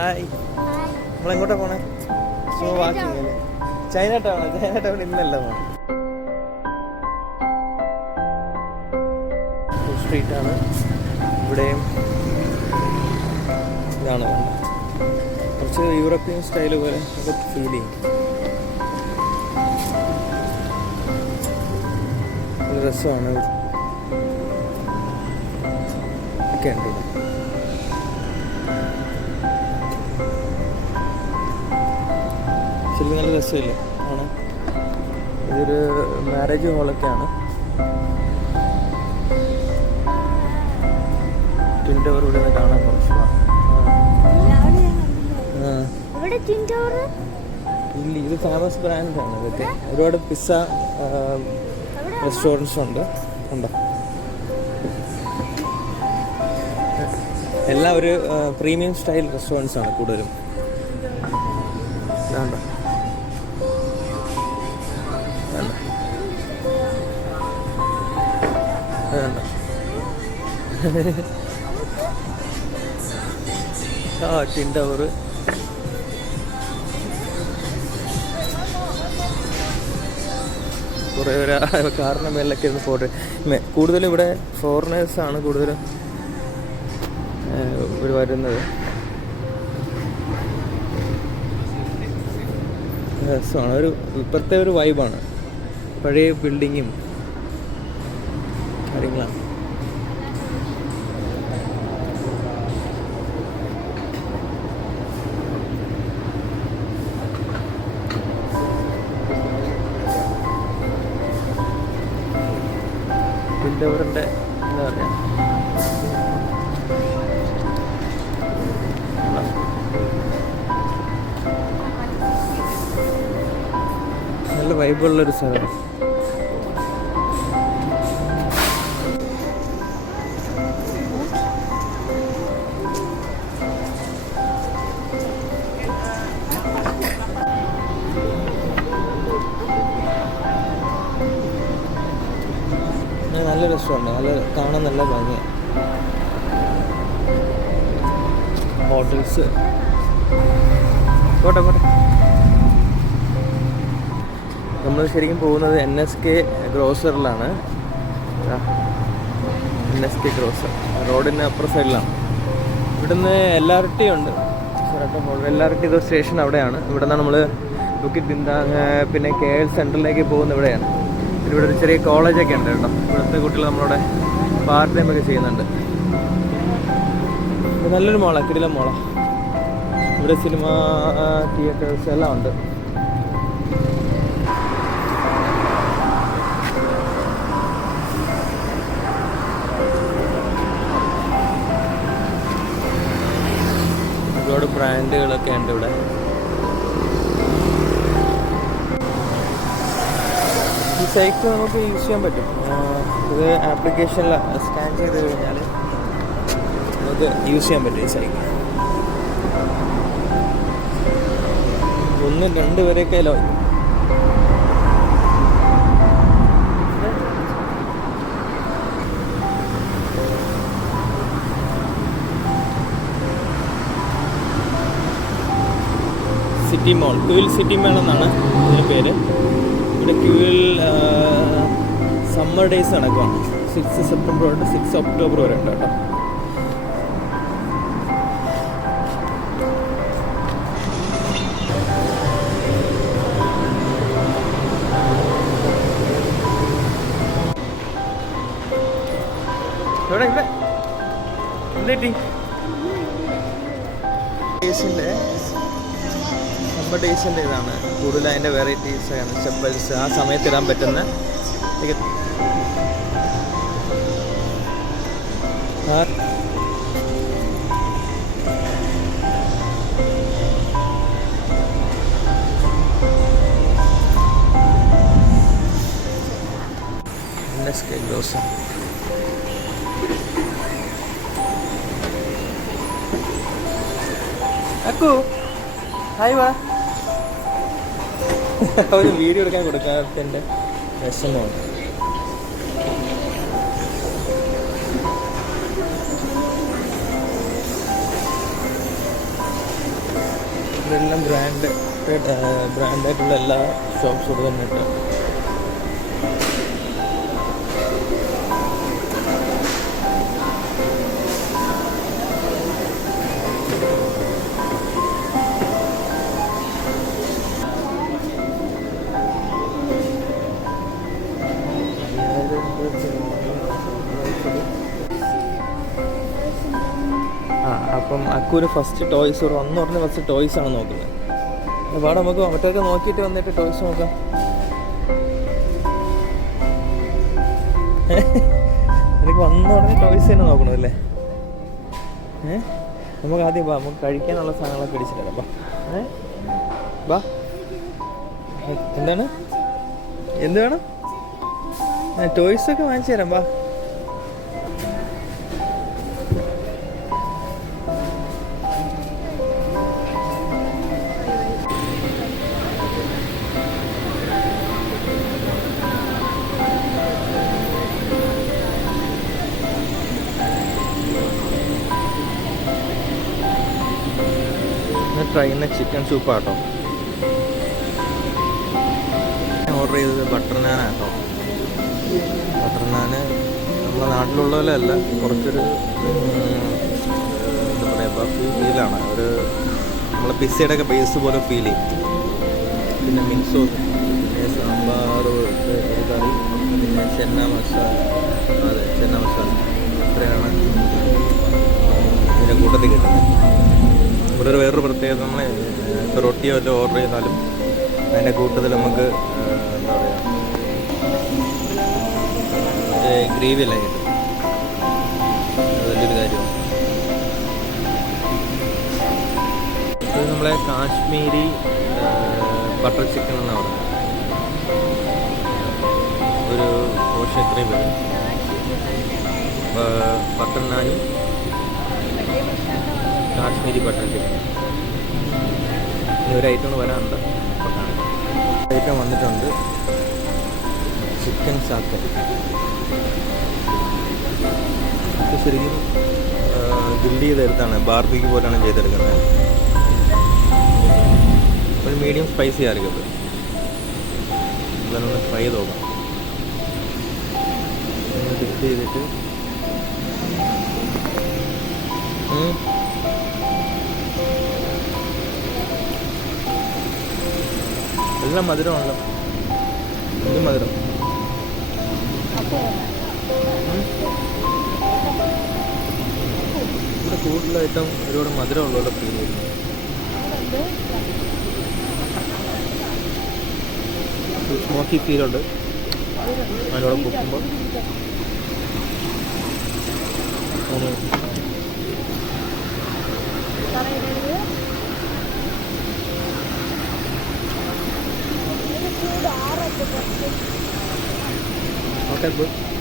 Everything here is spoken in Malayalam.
ഹായ്, നമ്മളെങ്ങോട്ടാ പോണേ? വാക്കിങ് അല്ലേ? ചൈന ടൗൺ ഇന്നല്ല പോണേ. സ്ട്രീറ്റാണ് ഇവിടെയും. ഇതാണ് കുറച്ച് യൂറോപ്യൻ സ്റ്റൈല് പോലെ ഒക്കെ ഫീൽ ചെയ്യും. നല്ല രസമാണ് ഒക്കെ ഉണ്ട്. ശരിക്കും നല്ല രസമില്ല ആണ്. ഇതൊരു മാരേജ് ഹോളൊക്കെയാണ്. ട്വിൻ ടവർ ഇവിടെ നിന്ന് കാണാൻ കുറച്ച് ഇല്ല. ഇത് ഫേമസ് ബ്രാൻഡാണ്. ഇതൊക്കെ ഒരുപാട് പിസ്സ റെസ്റ്റോറൻറ്റ്സ് ഉണ്ട്. ഉണ്ടോ? എല്ലാം ഒരു പ്രീമിയം സ്റ്റൈൽ റെസ്റ്റോറൻറ്റ്സ് ആണ് കൂടുതലും. ഇതാണ്ടോ ട്വിൻ ടവർ. കുറേ ഒരു കാറിൻ്റെ മേലൊക്കെ ഇരുന്ന് ഫോട്ടോ. കൂടുതലും ഇവിടെ ഫോറിനേഴ്സാണ് കൂടുതലും ഇവിടെ വരുന്നത്. രസമാണ്. ഒരു പ്രത്യേക ഒരു വൈബാണ്. പഴയ ബിൽഡിങ്ങും കാര്യങ്ങളാണ്. ടവറിൻ്റെ എന്താ പറയുക, നല്ല വൈബുള്ളൊരു സ്ഥലം. നല്ല രസമുണ്ട്. നല്ല കാണാൻ നല്ല ഭംഗിയാണ്. ഹോട്ടൽസ് പോട്ടെ. നമ്മൾ ശരിക്കും പോകുന്നത് NSK ഗ്രോസറിലാണ്. NSK ഗ്രോസർ റോഡിൻ്റെ അപ്പുറ സൈഡിലാണ്. ഇവിടുന്ന് LRT ഉണ്ട്. LRT ഇത് സ്റ്റേഷൻ അവിടെയാണ്. ഇവിടെ നിന്നാണ് നമ്മൾ ബുക്കിറ്റ് ദിന്താങ് പിന്നെ KL സെൻട്രലിലേക്ക് പോകുന്ന ഇവിടെയാണ്. ഇവിടെ ഒരു ചെറിയ കോളേജൊക്കെ ഉണ്ട് കേട്ടോ. ഇവിടുത്തെ കുട്ടികൾ നമ്മളവിടെ പാർട്ട് ടൈം ഒക്കെ ചെയ്യുന്നുണ്ട്. നല്ലൊരു മോളാണ്, കിടിലൻ മോളാണ്. ഇവിടെ സിനിമ തിയേറ്റേഴ്സ് എല്ലാം ഉണ്ട്. ഒരുപാട് ബ്രാൻഡുകളൊക്കെ ഉണ്ട് ഇവിടെ. ഈ സൈക്കിൾ നമുക്ക് യൂസ് ചെയ്യാൻ പറ്റും. ഇത് ആപ്ലിക്കേഷനിൽ സ്കാൻ ചെയ്ത് കഴിഞ്ഞാൽ നമുക്ക് യൂസ് ചെയ്യാൻ പറ്റും ഈ സൈക്കിൾ. 1-2 വരെയൊക്കെ ലോ. സിറ്റി മോൾ, ക്യൂൽ സിറ്റി മോൾ എന്നാണ് ഇതിൻ്റെ പേര്. ഇവിടെ ക്യൂവിൽ സമ്മർ ഡേയ്സ് നടക്കുവാണ്. 6 സെപ്റ്റംബർ തൊട്ട് 6 ഒക്ടോബർ വരെ ഉണ്ട് കേട്ടോ. ഇവിടെ എന്ത് ഡേയ്സിൻ്റെ സമ്മർ ഡേയ്സിൻ്റെ ഇതാണ് കൂടുതൽ. അതിൻ്റെ വെറൈറ്റീസ് ആണ് ചെപ്പൽസ്. ആ സമയത്ത് ഇടാൻ പറ്റുന്ന NSK ഗ്രോസർ. അക്കു ഹായ് വാ. ഒരു വീഡിയോ എടുക്കാൻ കൊടുക്കാത്തതിൻ്റെ വിഷമമാണ്. ഇവിടെല്ലാം ബ്രാൻഡായിട്ടുള്ള എല്ലാ ഷോപ്സും ഇവിടെ തന്നെ ഉണ്ട്. അപ്പം അക്കൂര് ഫസ്റ്റ് ടോയ്സ് വന്ന് പറഞ്ഞ് ഫസ്റ്റ് ടോയ്സ് ആണ് നോക്കുന്നത്. അപ്പോൾ നമുക്ക് മറ്റൊക്കെ നോക്കിയിട്ട് വന്നിട്ട് ടോയ്സ് നോക്കാം. എനിക്ക് വന്ന ഉടനെ ടോയ്സ് തന്നെ നോക്കണമല്ലേ? നമുക്ക് ആദ്യം ബാ, നമുക്ക് കഴിക്കാനുള്ള സാധനങ്ങളൊക്കെ അടിച്ചിട്ട് തരാം. ബാ എന്താണ് എന്ത് വേണം? ടോയ്സൊക്കെ വാങ്ങിച്ചു തരാം. ബാ ട്രൈ ചെയ്യുന്ന ചിക്കൻ സൂപ്പാട്ടോ. ഓർഡർ ചെയ്തത് ബട്ടർ നാനാട്ടോ. ബട്ടർ നാന് നമ്മളെ നാട്ടിലുള്ള പോലെ അല്ല, കുറച്ചൊരു എന്താ പറയുക ഫീലാണ്. ഒരു നമ്മളെ പിസ്സയുടെ ഒക്കെ ബേസ് പോലെ ഫീൽ ചെയ്യും. പിന്നെ മിക്സ് സോസ്, പിന്നെ സാമ്പാർ, ഒരു കറി, പിന്നെ ചെന്ന മസാല. അതെ, ചെന്ന മസാല അത്രയാണ് ഇതിൻ്റെ കൂട്ടത്തിൽ കിട്ടുന്നത്. ഇവിടെ ഒരു വേറൊരു പ്രത്യേകത, നമ്മൾ റൊട്ടിയോ വല്ലതും ഓർഡർ ചെയ്താലും അതിൻ്റെ കൂട്ടത്തിൽ നമുക്ക് എന്താ പറയുക ഗ്രേവി എല്ലാം കിട്ടും. അത് വലിയൊരു കാര്യമാണ്. ഇത് നമ്മളെ കാശ്മീരി ബട്ടർ ചിക്കൻ എന്നാണ് പറയുന്നത്. ഒരു പോർഷൻ ഇത്രയും വരും. ബട്ടർ നാനും കാശ്മീരി ബട്ടർ ചിക്കൻ. ഇനി ഒരു ഐറ്റം വരാനുണ്ട്. ഐറ്റം വന്നിട്ടുണ്ട്, ചിക്കൻ ചാക്കോ. ഇത് ശരിക്കും ഗ്രില്ല് ചെയ്തെടുത്താണ്, ബാർബിക്യൂ പോലെയാണ് ചെയ്തെടുക്കുന്നത്. ഒരു മീഡിയം സ്പൈസി ആയിരിക്കും അത്. ഇതൊന്ന് ഫ്രൈ ചെയ്ത് നോക്കാം. ഡിപ്പ് ചെയ്തിട്ട് എല്ലാം മധുരമാണല്ലോ. ഇത് മധുരം. ഇവിടെ കൂടുതലായിട്ടും ഒരുപാട് മധുരമുള്ള ഫീൽ ചെയ്യുന്നു. സ്മോക്കി ഫീലുണ്ട് അതിനോട് കുക്കുമ്പോൾ. Okay, good.